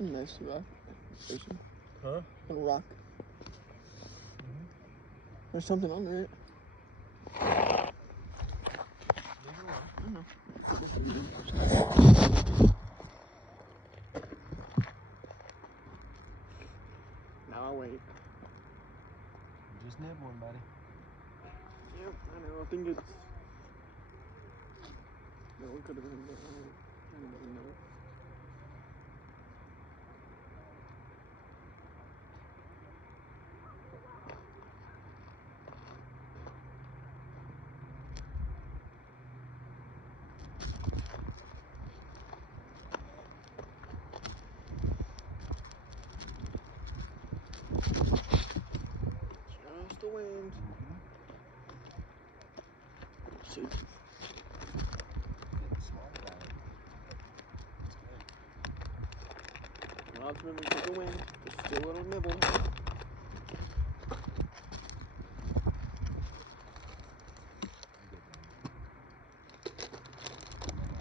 Nice rock. Station. Huh? A rock. There's something under it. Now I wait. Just nib one, buddy. Yep, I know. I think it's. No, it could have been. I don't even know. Just the wind. See. Getting smart about it. Not to remember to the wind. Just still a little nibble.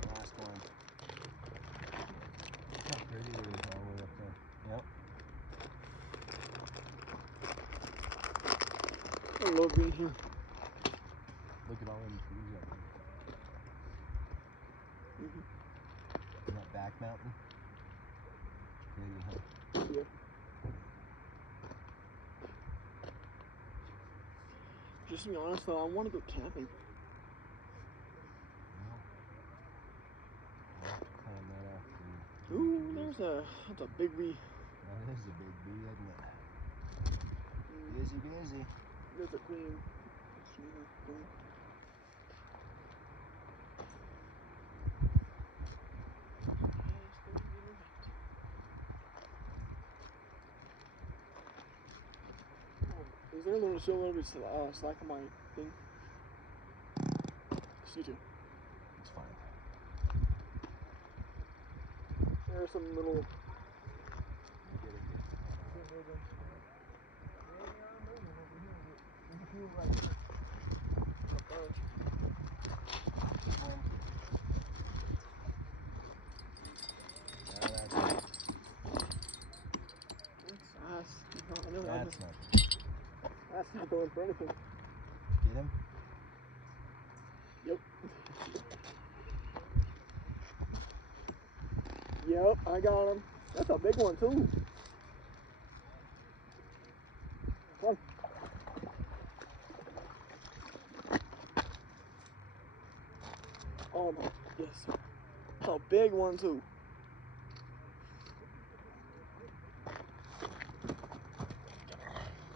Last one. How pretty it is all the way up there. Yep. I love being here. Look at all them trees up there. Mm-hmm. And that back mountain. It's pretty, huh? Yeah. Just to be honest though, I want to go camping. I'll climb that up. Ooh, that's a big bee. That is a big bee, isn't it? Busy, busy. There's a queen. She's a queen. Is there a little bit slack on my thing? You too. It's fine. There's some little. You get it here. That's not. That's not going for anything. Get him? Yep. Yep, I got him. That's a big one too. Come on. Oh my, yes sir. That's a big one too.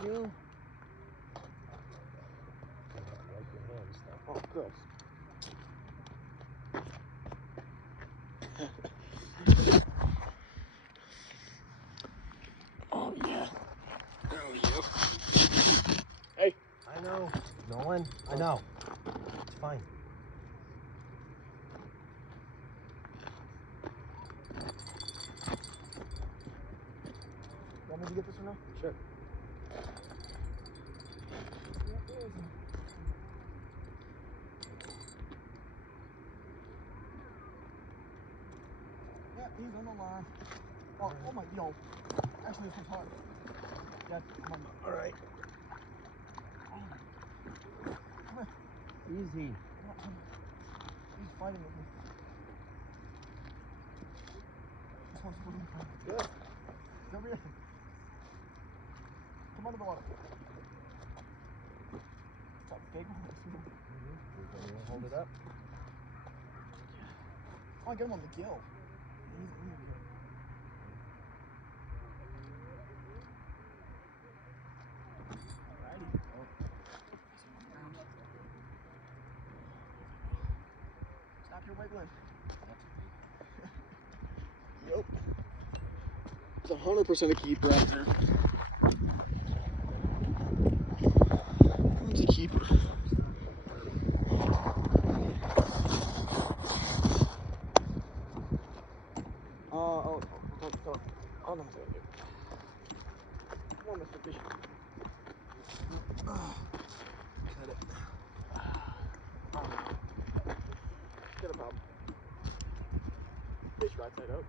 You. Oh, gross. Oh yeah. Oh yeah. Hey. I know. Nolan, I know. It's fine. Want me to get this one now? Sure. Yeah, he's on the line. Oh, oh my, yo. Actually, this one's hard. Yeah, come on. All right. Come here. Easy. He's fighting with me. This one's moving. Good. Come here. Come under the water. It's a big one. Hold it up. Oh, I got him on the gill. Alrighty. Stop your wiggling. Yep. It's 100% a keeper out there. It's a keeper. Oh no, come on, Mr. Fish. Cut it. Get a problem. Fish right side up.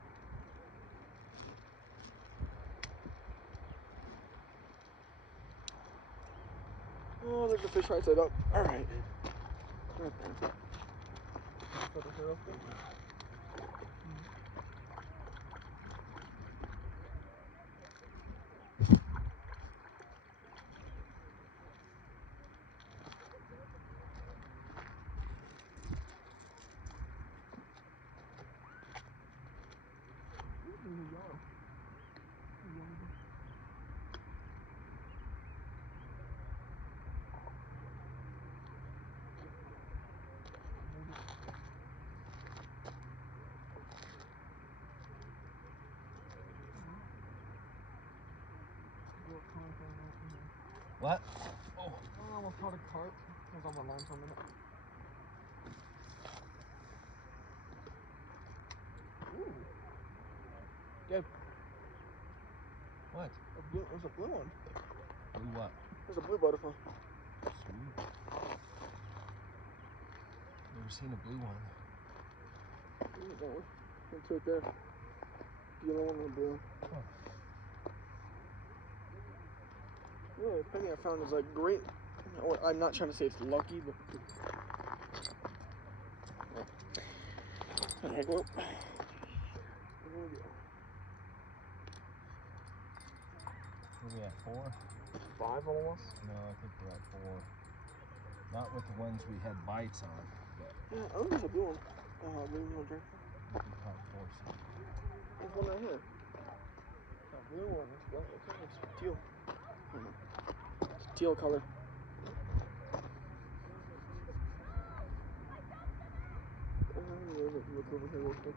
Oh, there's a fish right side up. Alright. Right there. Put the hair up there. What? Oh, I almost caught a carp. I was on my line for a minute. Ooh. Dad. What? There's a blue one. Blue what? There's a blue butterfly. Sweet. Never seen a blue one. Ooh, that one. It's right there. The yellow one and the blue one. Oh. Yeah, the penny I found is like great. I'm not trying to say it's lucky, but. Alright, well. There we go. Where are we at? 4? 5 almost? No, I think we're at 4. Not with the ones we had bites on. But Yeah, I think there's a blue one. Blue one right I think we caught 4. So. There's one right here. A blue one. It's teal. It's teal color. Look over here real quick.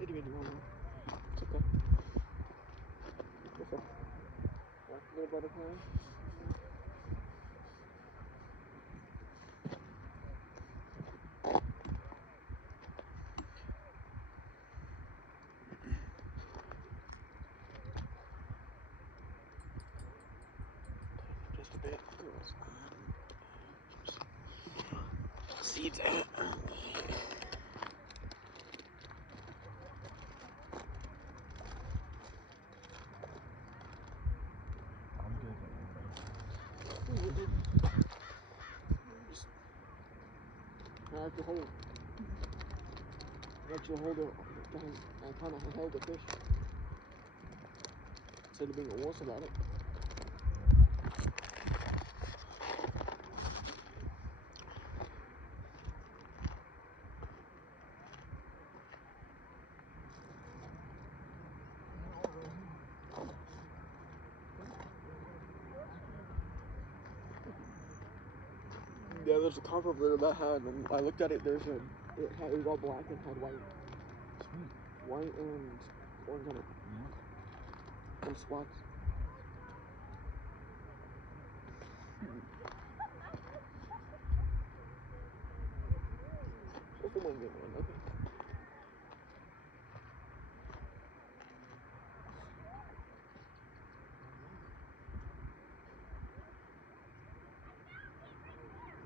Itty bitty one. It's okay. It's okay. Little butterfly. Just a bit. Seeds out. I'm good. Just have to hold. Let you hold it. I kind of held the fish. Instead of being a wuss about it. Yeah, there's a carp over there that had, and I looked at it, it was all black and had white. Sweet. White and orange on it. No spots. What's the one getting one? Okay.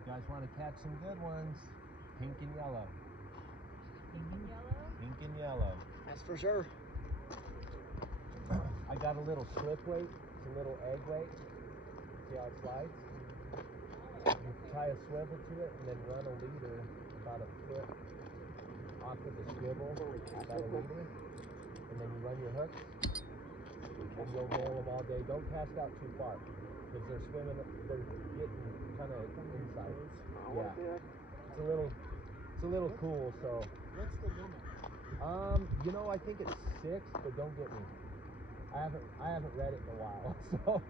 You guys want to catch some good ones? Pink and yellow. Pink and yellow? Pink and yellow. That's for sure. I got a little slip weight. It's a little egg weight. See how it slides? You tie a swivel to it and then run a leader about a foot off of the swivel, about a leader, and then you run your hooks, and you'll nail them all day. Don't cast out too far, because they're swimming, they're getting kind of inside. Yeah, it's a little cool. So, What's the limit? you know, I think it's 6, but don't get me. I haven't read it in a while, so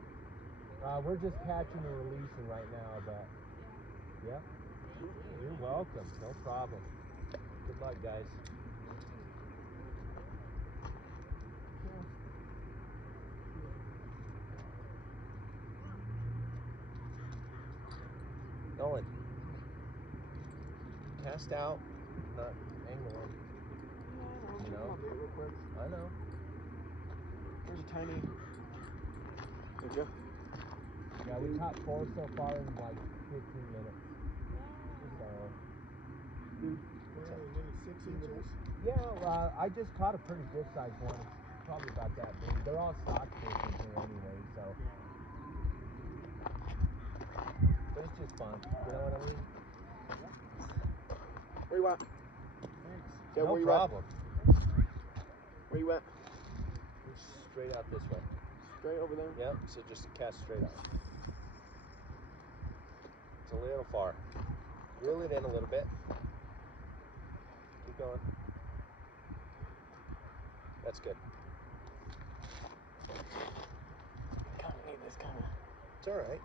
we're just catching and releasing right now. But yeah, you're welcome. No problem. Good luck, guys. Nolan, cast out, not angle them. You know? Real quick. I know. There's a tiny. There you go. Yeah, we caught 4 so far in like 15 minutes. So inches? Yeah, well, I just caught a pretty good sized one. Probably about that big. They're all stock fishing here anyway, so. But it's just fun. You know what I mean? Where you at? Thanks. Yeah, No where you problem. at? Where you at? It's straight out this way. Straight over there? Yep, so just cast straight out. It's a little far. Reel it in a little bit. Keep going. That's good. Kinda need this kinda. It's all right.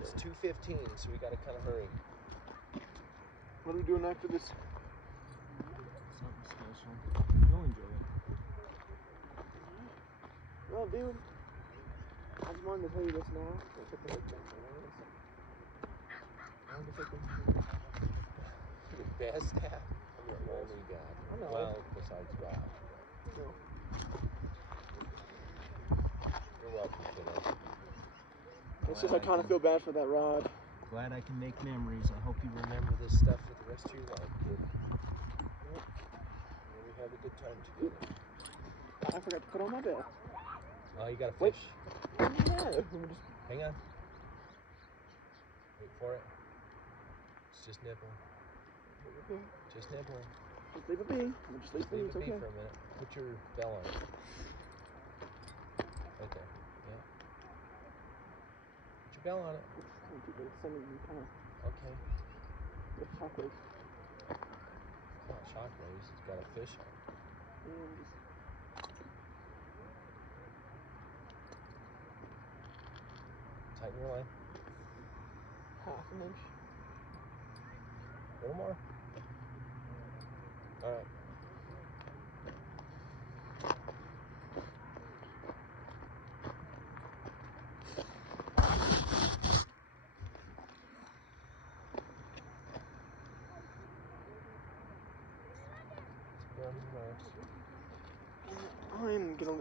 It's 2:15, so we got to kind of hurry. What are we doing after this? Something special. You'll enjoy it. Well, dude, I just wanted to tell you this now. I took the hook down. I wanted to say thank you. The best hat? I'm your only God. I know. Well, besides God. No. You're welcome, kiddo. It's just I kind of feel bad for that rod. Glad I can make memories. I hope you Remember this stuff for the rest of your life, kid. Yep. And we have a good time together. I forgot to put on my belt. Oh, you got a Wait. fish. Yeah, we just Hang on. Wait for it. It's just nibbling. Just nibbling. just leave it be. We'll just leave it be. Leave It's it be okay. for a minute. Put your bell on it. Right there. Yeah. Put your bell on it. It's sending me kind of Okay. with shockwaves. It's not shockwaves. It's got a fish on it. And just Tighten your line. half an inch. A little more. All right.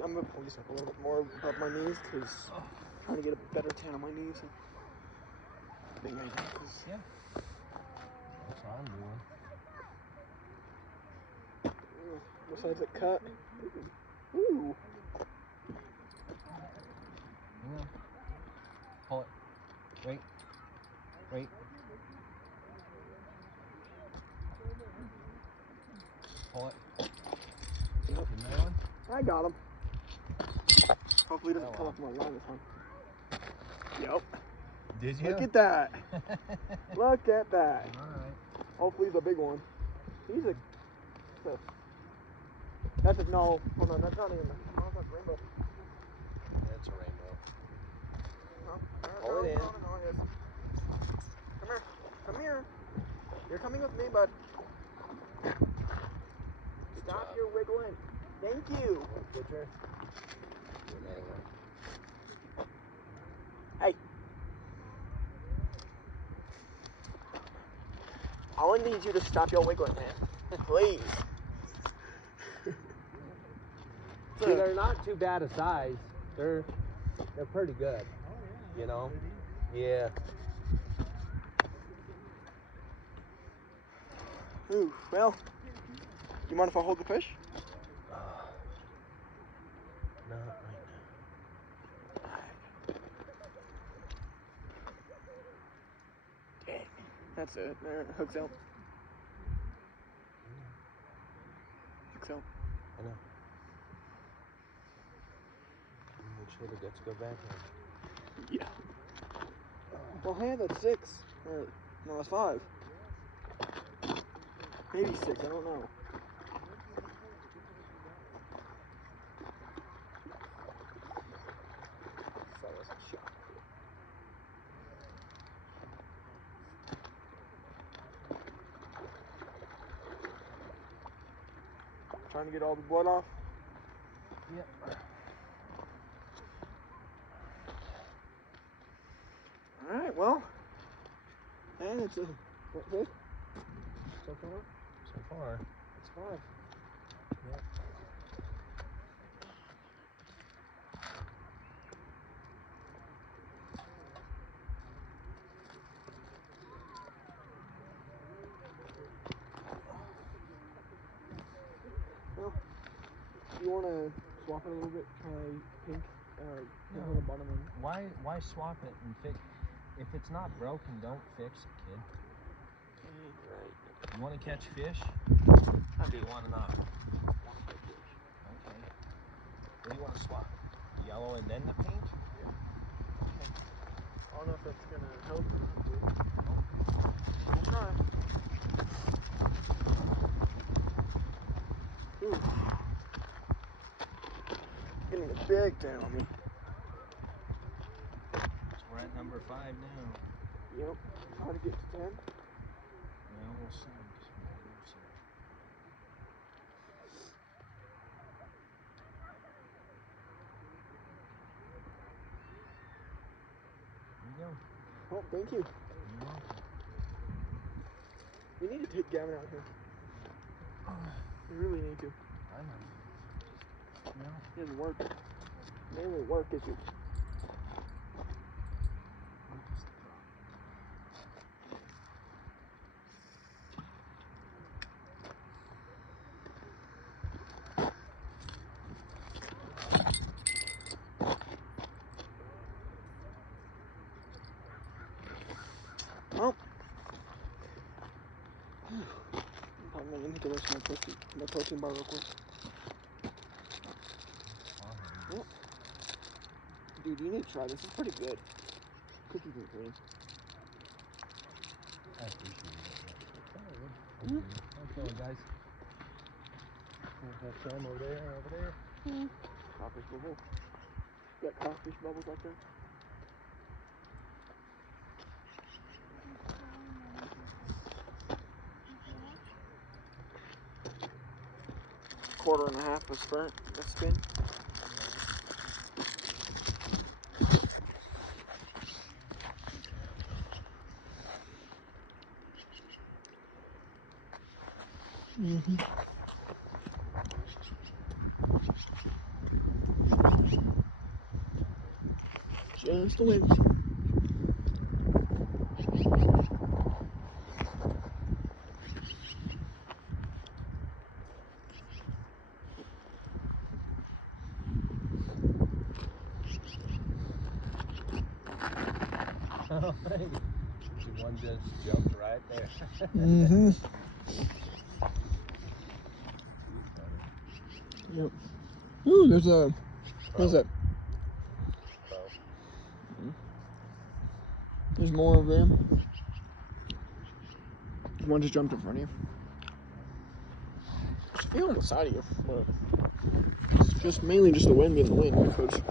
I'm gonna pull this up a little bit more above my knees because I'm trying to get a better tan on my knees. And I think I do, 'cause Yeah. That's what I'm doing. besides it cut. Ooh. Hang on. Pull it. Wait. Wait. Pull it. Yep. Give me that one. I got him. Hopefully he doesn't Oh, come wow. up my line this time. Yep. Did you? Look at that. Look at that. All right. Hopefully he's a big one. He's a. That's a no. Hold on, that's not even. Oh, that's rainbow. That's a rainbow. No. Pull it in. No, it is. Come here. Come here. You're coming with me, bud. Good Stop job. your wiggling. Thank you. Want a picture? Hang on. Hey. I need you to stop your wiggling, man. Please. See, they're not too bad a size. They're pretty good. You know? Yeah. Ooh, well. You mind if I hold the fish? Not right Dang. That's it. There, it hooks out. Hooks out. now. I know. Make sure the guts go back in. Yeah. Well, hey, that's 6. Or, no, it's 5. Maybe 6, I don't know. Fella's a shot. Trying to get all the blood off? Yep. Alright, well. And it's a. What fish? So far? So far. It's 5. Yep. you want to swap it a little bit, try pink on the bottom end. Why swap it and fix? If it's not broken, don't fix it, kid. Right. You want to catch fish? I Do you want to not? Okay. Okay. What do you want to swap? Yellow and then the pink? I don't know if that's gonna help or not. We'll try. Ooh. Getting a big tail on me. So we're at number 5 now. Yep. Try to get to 10. Well, we'll see. We'll see. There you go. Oh, thank you. You're welcome. We need to take Gavin out here. We really need to. I know. You know, He doesn't work. Mainly work is you. Oh. I'm gonna need to roast my protein bar real quick. Yep. Dude, you need to try this. It's pretty good. Cookies and cream. I appreciate it. Mhm. Okay, guys. We'll have some over there. Crawfish bubble. Got crawfish bubbles right there. Quarter and a half of a spin. Mm-hmm. Just a win. Oh, hey. One just jumped right there. Mm-hmm. Yep. Ooh, there's a. What's that? There's more over there. One just jumped in front of you. It's feeling on the side of you, but it's just mainly just the wind being the wind, because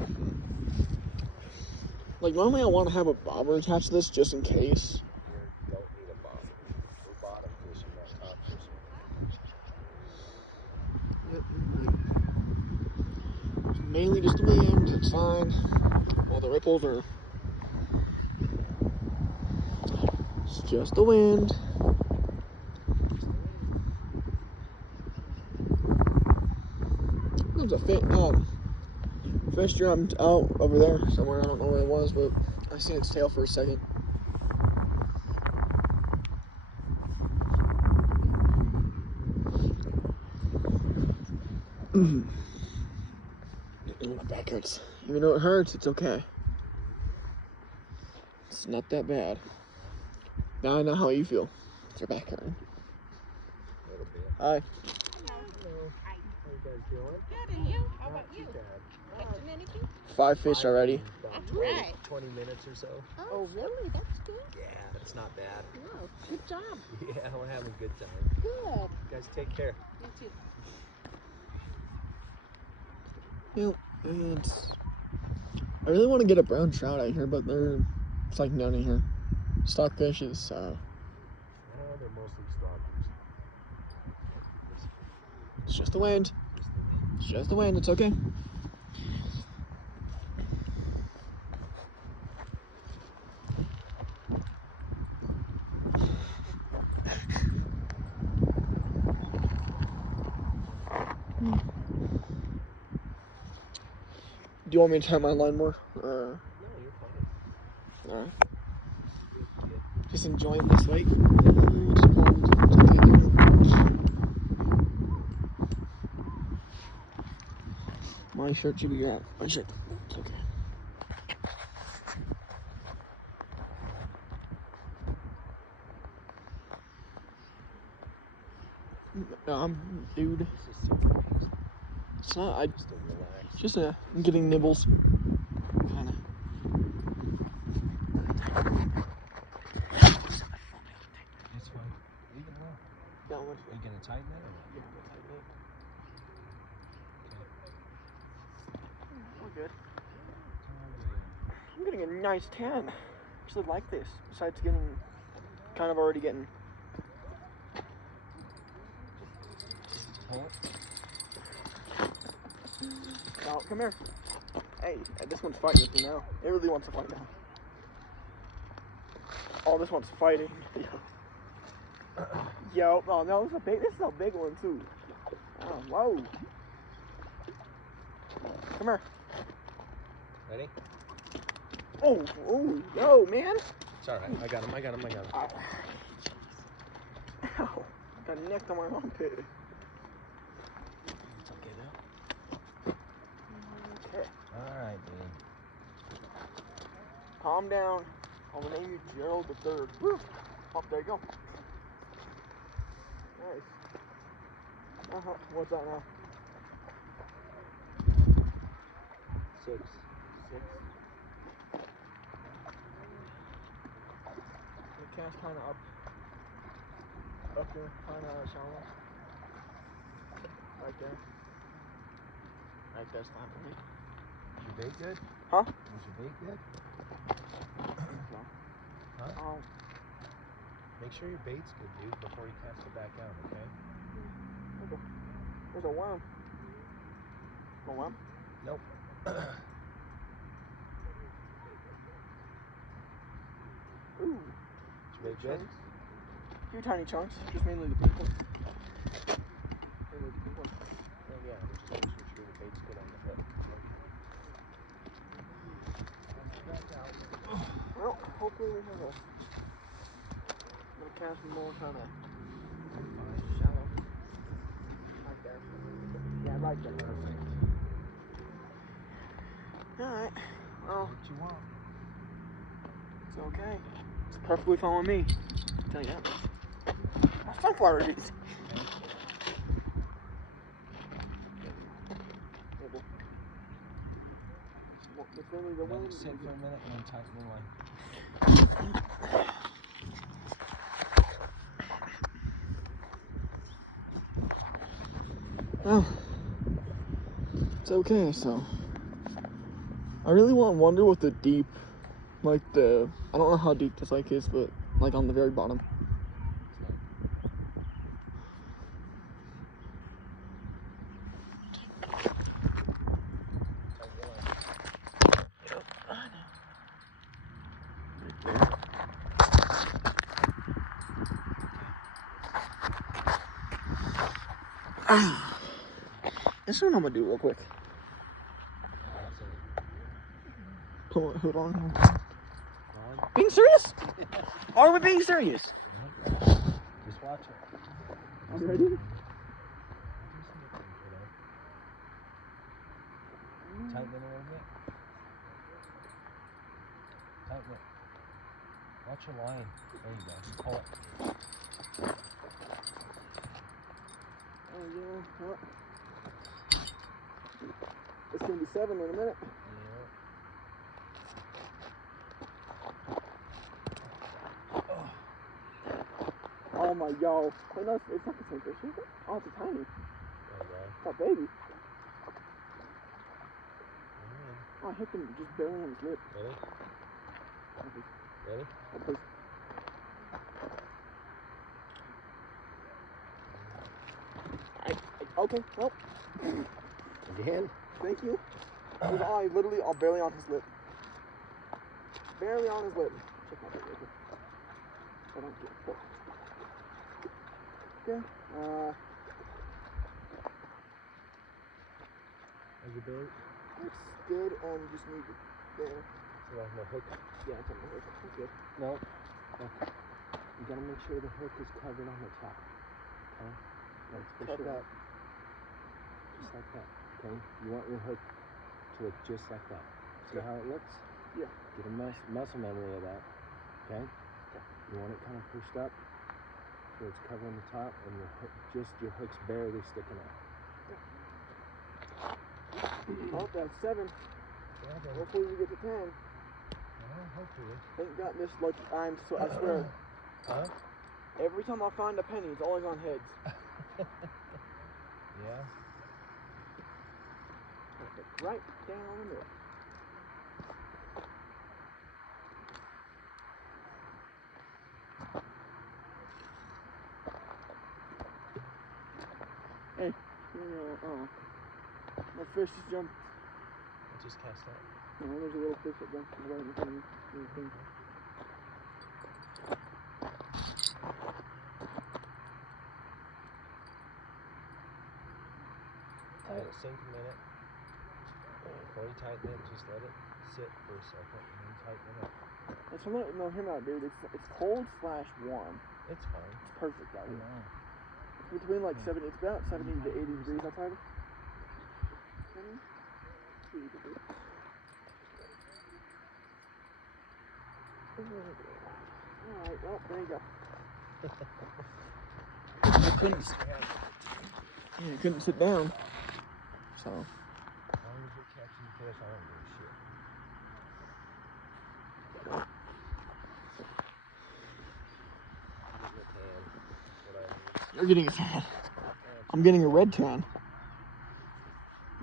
like normally I want to have a bobber attached to this just in case. You don't need a bobber. We're bottom fishing, not top fishing. Yep. It's mainly just the wind. It's fine. All the ripples are. It's just the wind. There's a fish jumped out over there somewhere. I don't know where it was, but I seen its tail for a second. My back hurts. Even though it hurts, it's okay. It's not that bad. Now I know how you feel. It's your back hurting. A little bit. Hi. Hello. How you guys doing? Good, and you? How about Not you? too bad. Catching anything? 5 fish already. About That's 20 right. 20 minutes or so. Oh, really? That's good. Yeah, it's not bad. Wow, good job. Yeah, we're having a good time. Good. You guys take care. You too. Yep, and I really want to get a brown trout out here, but it's like none in here. Stockfish is, They're mostly stalkers. it's just the wind. It's just the wind, it's okay. Do you want me to tie my line more? No, you're fine. Alright. Good. Just enjoying this lake. my shirt should be out. My shirt. It's okay. Dude. This is super easy. It's not. I Just to relax. just I'm getting nibbles. Kinda. It's fine. Leave it alone. Yeah, what? Are you gonna tighten it or what? Yeah, we'll tighten it. We're good. I'm getting a nice tan. Actually like this. Besides getting, kind of already getting. Pull it. Oh, come here. Hey, this one's fighting with me now. It really wants to fight now. Oh, this one's fighting. Yo, oh no, this is a big one too. Oh, whoa. Come here. Ready? Oh, no, man. It's alright. I got him. Ow. Ow. Got necked on my armpit. It's okay though. Okay. Alright, dude. Calm down. I'm gonna name you Gerald the Third. Woo. Oh, there you go. Nice. What's that now? 6. 6. The cast kind of up there, kind of shallow. Right there. Right there's fine for me. Your bait good? Huh? Is your bait good? No. Huh? Make sure your bait's good, dude, before you cast it back out, okay? There's a worm. A worm? Nope. Ooh. Is your bait good? Chunks. A few tiny chunks, just mainly the pink one. Mainly the pink one. Oh, yeah, I'm just making sure the bait's good on the hook. Well, hopefully we have a. I'm gonna cast more kind of shallow. Right there. Yeah, right there. Perfect. Alright. Well, What you want? it's okay. It's perfectly fine with me. I'll tell you that much. Sunflower seeds. It's only the Let one. it sit for a minute and then tighten the line. Well, it's okay, so. I really wonder what the deep, I don't know how deep this lake is, but like on the very bottom. This is what I'm gonna do real quick. Hold on. Being serious? Are we being serious? Just watch it. I'm ready. Tighten it a little bit. Tighten it. Watch your line. There you go. Pull it. Oh yeah. Well, it's gonna be 7 in a minute. Oh my yo. Wait, no, it's not the same fish, is it? Oh, it's a tiny. It's a baby. Oh, I hit him just barely on his lip. Ready? Ready? Oh, please. Okay, well. Again? Thank you. It was literally barely on his lip. Barely on his lip. Check my bait real quick. I don't get hooked. Okay. How's your bait? It's good and just need it there. You have no hook? Yeah, it's on my hook. It's good. No. Okay. You gotta make sure the hook is covered on the top. Okay? Let's push it up. Just like that. Okay? You want your hook to it just like that. See how it looks? Yeah. Get a muscle memory of that. Okay? You want it kind of pushed up so it's covering the top and your hook's barely sticking out. Oh, that's 7. Hopefully we get to 10. Well, hopefully. Thank God this lucky. I swear. Huh? Every time I find a penny, it's always on heads. Yeah. Perfect. Right down the middle. Hey, my fish just jumped. I just cast out. No, there's a little fish that jumped right in front of me. Let it sink a minute. Before you tighten it, just let it sit for a second and then tighten it up. No, hear me out, dude. It's cold/warm. It's fine. It's perfect out here. Wow. It's between like 70. It's about 70 to 80 degrees outside. Alright, well, there you go. I couldn't sit down. So. As long as you're catching fish, I don't give a shit. You're getting a tan. I'm getting a red tan.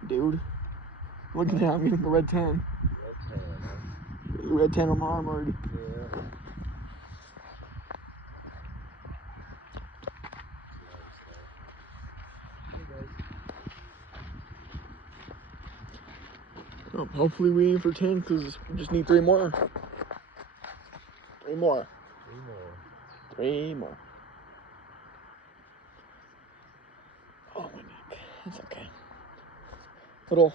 Dude. Look at that, I'm getting a red tan. Red tan on my arm already. Yeah. Oh, hopefully we aim for 10 because we just need 3 more. 3 more. 3 more. 3 more. Oh, my neck. It's okay. Little.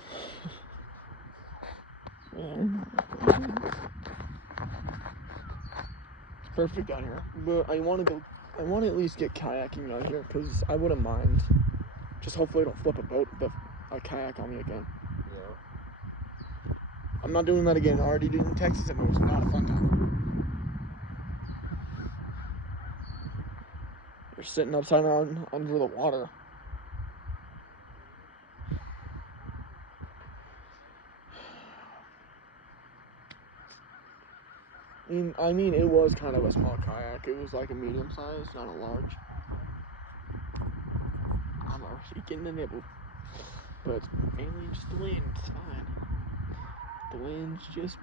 It's perfect out here. But I want to at least get kayaking out here because I wouldn't mind. Just hopefully I don't flip a kayak on me again. Yeah. I'm not doing that again. I already did it in Texas and it was not a fun time. You're sitting upside down under the water. I mean, it was kind of a small kayak. It was like a medium size, not a large. I'm already getting the nibble. But it's mainly just the wind. It's fine. The wind's just...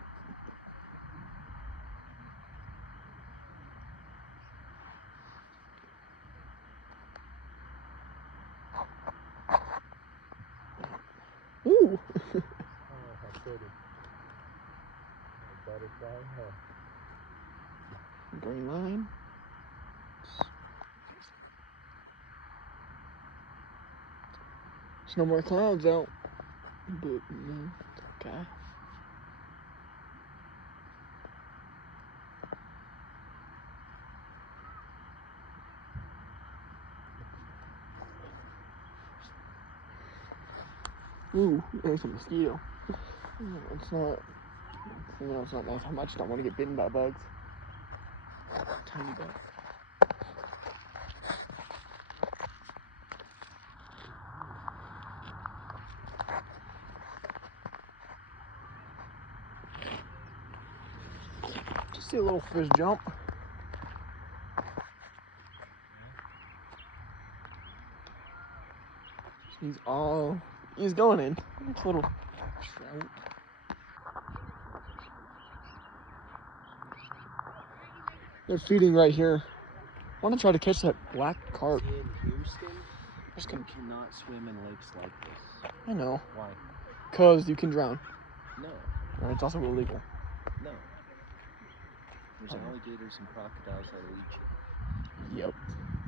Ooh! Oh, how pretty. A butterfly, huh? Green line. There's no more clouds out. But, it's okay. Ooh, there's a mosquito. It's not, it's not nice. I just don't want to get bitten by bugs. Tiny bug. Just see a little fish jump. He's going in. It's a little trout. They're feeding right here. I want to try to catch that black carp. See, in Houston, you cannot swim in lakes like this. I know. Why? Because you can drown. No. And it's also illegal. No. There's alligators and crocodiles that'll eat you. Yep.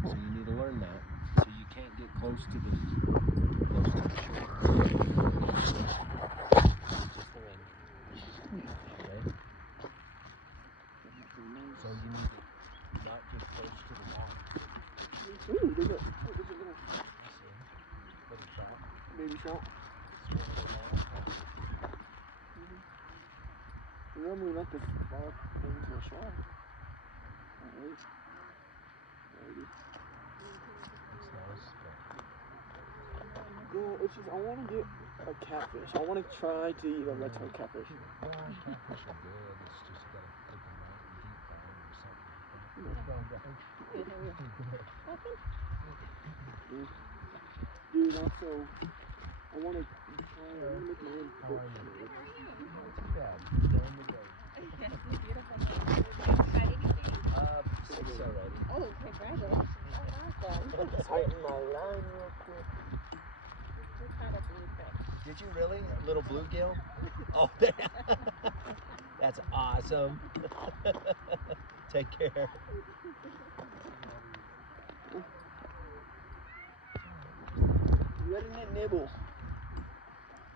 So you need to learn that. So you can't get close to the shore. Just the wind. Okay? So you need to not get close to the water. Ooh, there's a little Little trout. baby trout. Swimming along. Normally not this far into the shore. Alright. Alrighty. It's nice, but Yeah, it's just I want to get a catfish. I want to try to eat a red-tailed catfish. well, catfish are good. It's just you gotta take them out and deep fry them or something. What's wrong, guys? Dude, also, I want to try. I want to make my own How are fish. you? How are you? Not too bad. Staying the day. Yes, it's beautiful. Got anything? 6 already. Oh, congratulations. Oh, awesome. Tighten my line real quick. We caught a bluefish. Did you really? A little bluegill? Oh, that's awesome. Take care. Letting it nibble.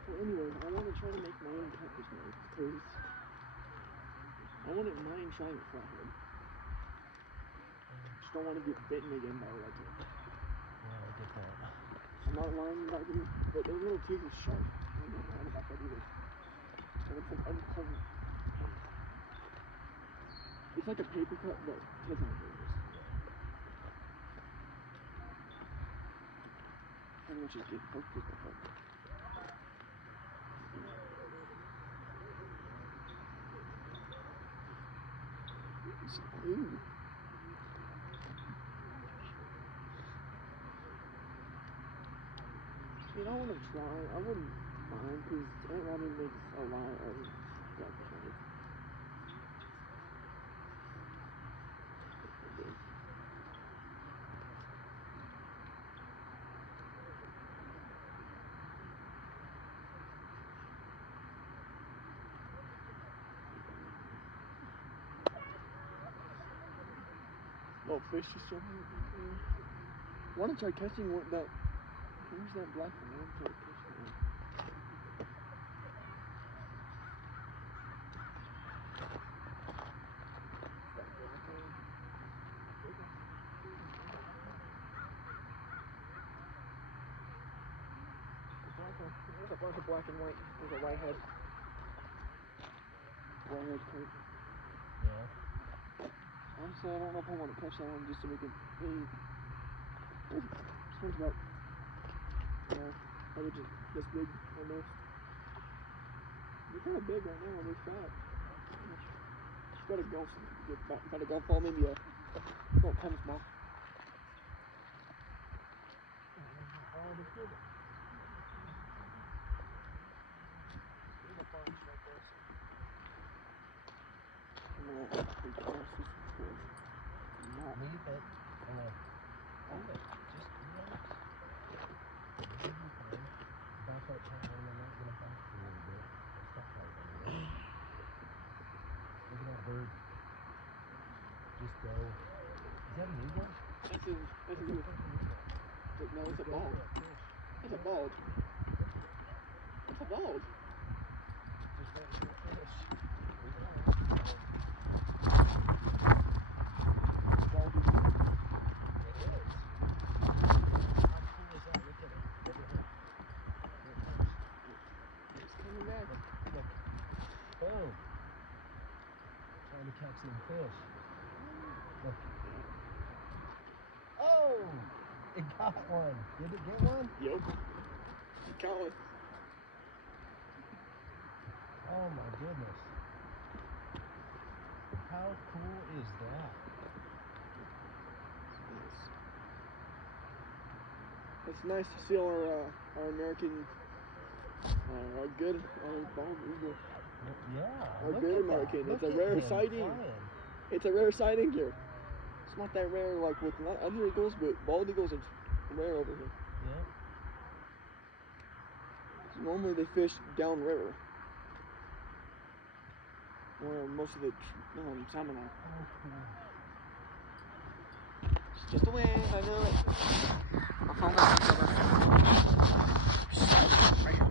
So anyways, I want to try to make my own catfish knife because I wouldn't mind trying it flathead. Just don't want to get bitten again by a red-tail. Yeah, I get that. I'm not lying about it, but those little teeth are sharp. I'm not lying about that either. And it's an unpleasant taste. It's like a paper cut, but 10 times worse. Pretty much just get poked with the hook. Ooh. You know, I want to try. I wouldn't mind because Aunt Robbie makes a lot of catfish knives. Oh, fish is so hard. I want to try catching one that. Where's that black one? I want to try catching one. That black one. The black one. There's a bunch of black and white. There's a whitehead. Whitehead carp. Yeah. Honestly, I don't know if I want to catch that one just to make it big. This one's about, probably just this big almost. They're kind of big right now, they're fat. Just gotta go, gotta go fall maybe a little tennis ball. Oh, they're good. There's a bunch right there. I'm gonna recast this before. Not Leave it. I'm gonna leave it. Just relax. You'll be fine. Back up time and I'm not gonna bump you a little bit. That's not hard anyway. Look at that bird. Just go. Is that an eagle? That's a eagle. No, it's a bald. That's a bald. That's a bald. Just let it fish. Bald. It is. How cool is that? Look at it. Over here. Here it comes. It's coming back. Look. Boom. Trying to catch some fish. Look. Oh! It got one. Did it get one? Yup. Got one. Oh my goodness. How cool is that? It's nice to see our American, our good bald eagle. Yeah. Our look good at American. That. It's a Look rare at him sighting. flying. It's a rare sighting here. It's not that rare like with other eagles, but bald eagles are rare over here. Yeah. So normally they fish downriver, where most of the salmon are. Oh, cool. It's just the wind, I know it. I'll phone back on cover. Right here.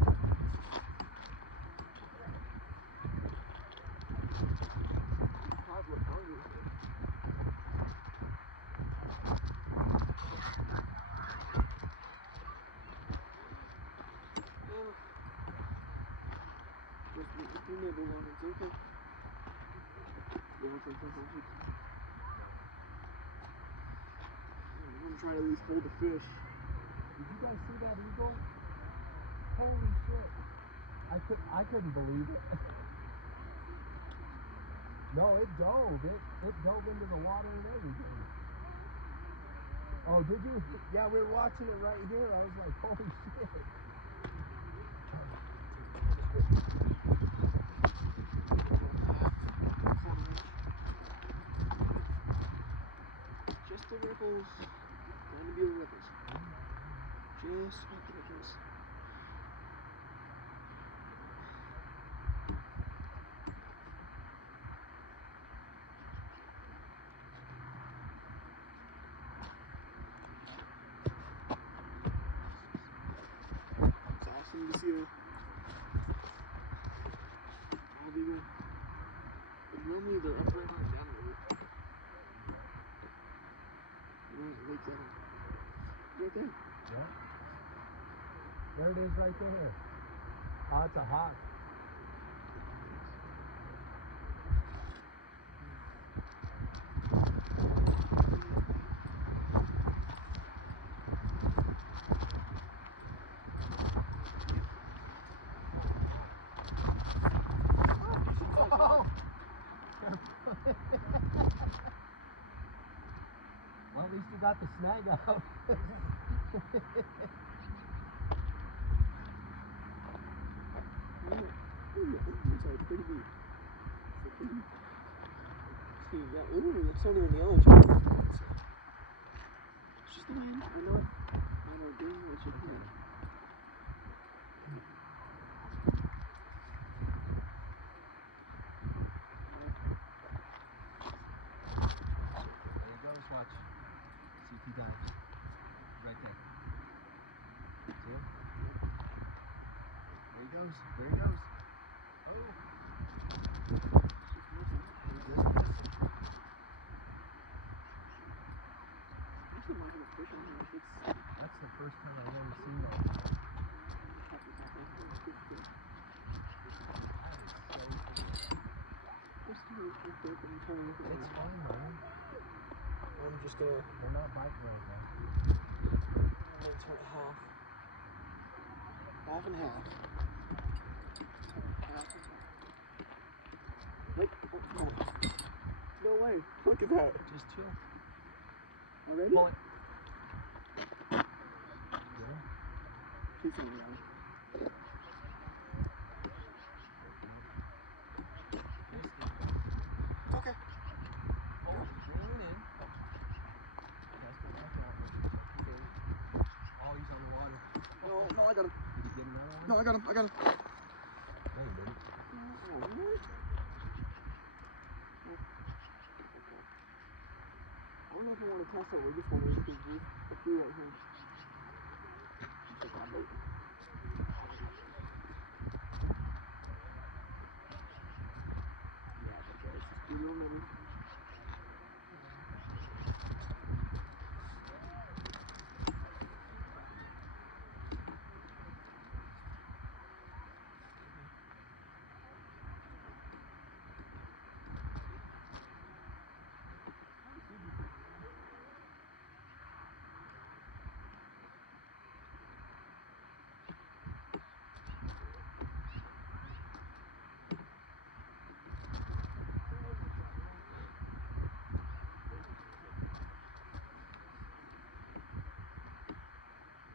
God, look hungry. Just a few nibbles on it, it's okay. looks like something. I'm gonna try to at least hold the fish. Did you guys see that eagle? Holy shit. I couldn't believe it. No, it dove. It dove into the water and everything. Oh, did you? Yeah, we were watching it right here. I was like, holy shit. Just the ripples. Going to be the ripples. Just the ripples. It's awesome to see a bald eagle. Normally they're up right on down the river. Lake Seven. Right there. Yeah. There it is right there. Oh, it's a hawk. Oh! Well, at least you got the snag out. It's a pretty big. See, yeah, ooh, that's not even yellow, John. It's just the wind. I know it. I know doing what you're doing. There he goes, watch. See if he dives. Right there. See him? There he goes. There he goes. Oh. That's the first time I've ever seen that. It's fine, man. I'm just gonna. They're not biting right now. I'm gonna turn half. Half and half. Wait, oh, no way. Look at that. Just chill. Already? Pull it. Yeah. Please don't yell. It's okay. Oh, he's leaning in. Cast it back out. Okay. Oh, he's on the water. No, I got him. Did you get another one? No, I got him. No, you didn't. Oh, what? I don't know if I want to cast it with this one. There's a few right here. Yeah, but there's just be real many.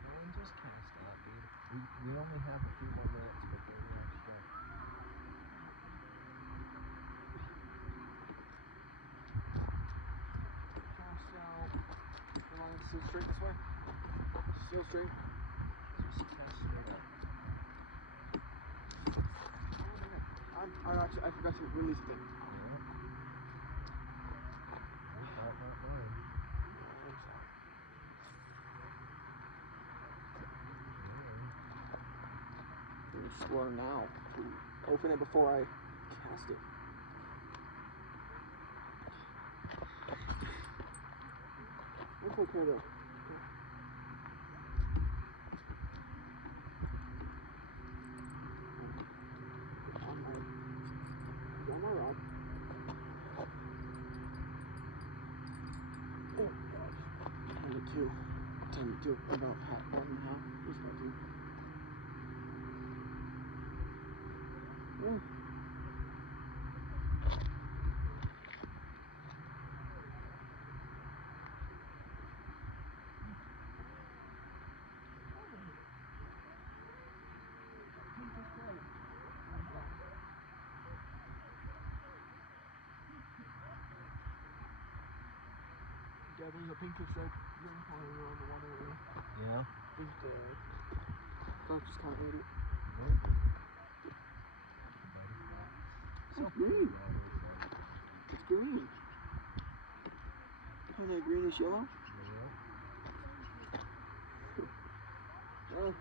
Man, just cast out, dude. We only have a few more minutes, but then we have to go. Cast out. Come on, still straight this way. Still straight. Just cast straight up. I forgot to release the thing. Yeah. Your fault, not mine. I'm sorry. I'm just learn now to open it before I cast it. That's okay though. On my rod. too. Tell me too about Pat Barton how he's going to. Yeah. Yeah, there's a pinkish stripe around the water area. Yeah. Just, Fox just kind of ate it. It's green. It's green. Kind of greenish yellow. Yeah.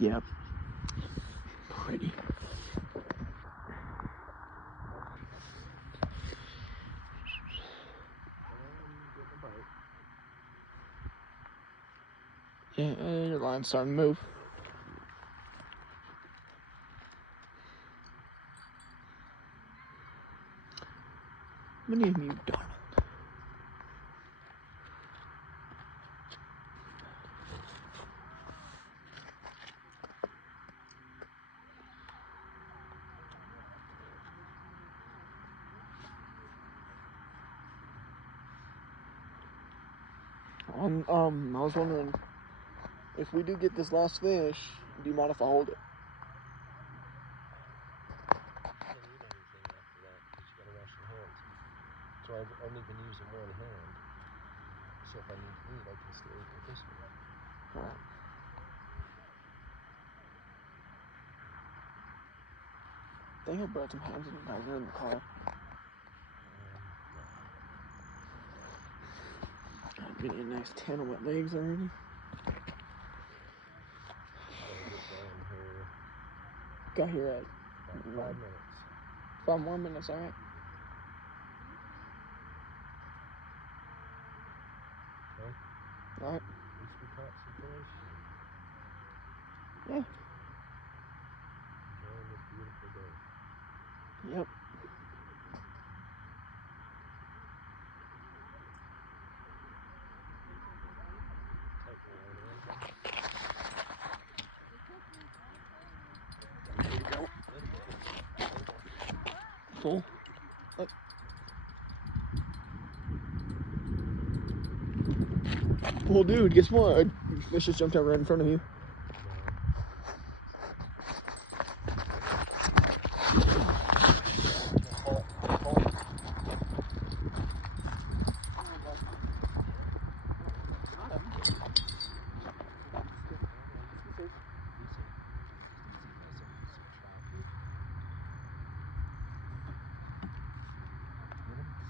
Yep. Pretty. Yeah, your line's starting to move. Many of you don't. I was wondering if we do get this last fish, do you mind if I hold it? So I've only been using one hand. So if I need to eat, I can still eat with this one. Alright. I think I brought some hands in the car. I'm getting a nice tan of wet legs already. Got here at 5 minutes. 5 more minutes, alright. Okay. Alright. At least we caught some fish. Yeah. Enjoying this beautiful day. Yep. There you go. Full. Look. Well, dude, guess what? A fish just jumped out right in front of you.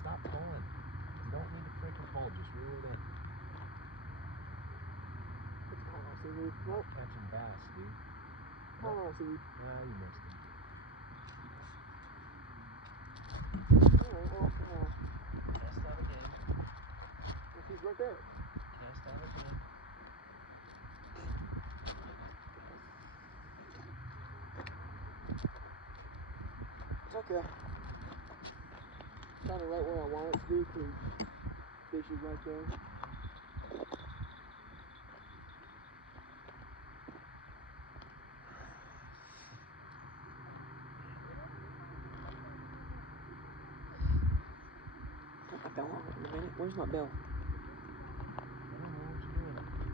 Stop pulling. You don't need to freaking pull, just reel it in. Not catching bass, dude. Oh, see. Nah, you missed him. Cast out again. He's right there. Cast out again. It's okay. Kind of right where I want it to be, because fish is right there. Put my bell on in a minute. Where's my bell? I don't know what you're doing up there.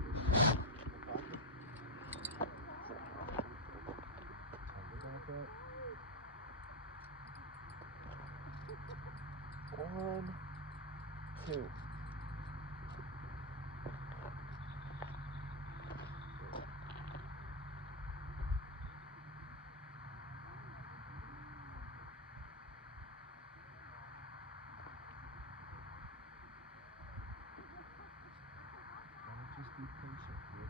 Talk about that. 1, 2. Just be patient, dude.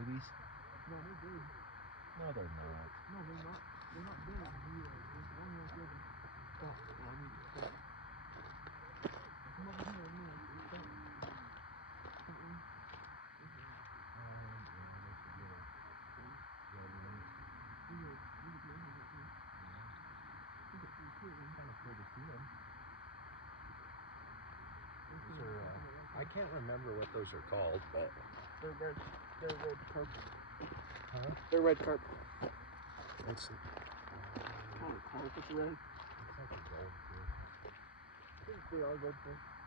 babies? No, they're big. No, they're not. No, they're not. They're not big. There's one right there. Stop. No, I need to stop. Come over here. No, stop. Uh-uh. I can't remember what those are called, but They're red. They're red carp. huh? They're red carp. It's Oh, carp. It's red. like a goldfish. They are goldfish.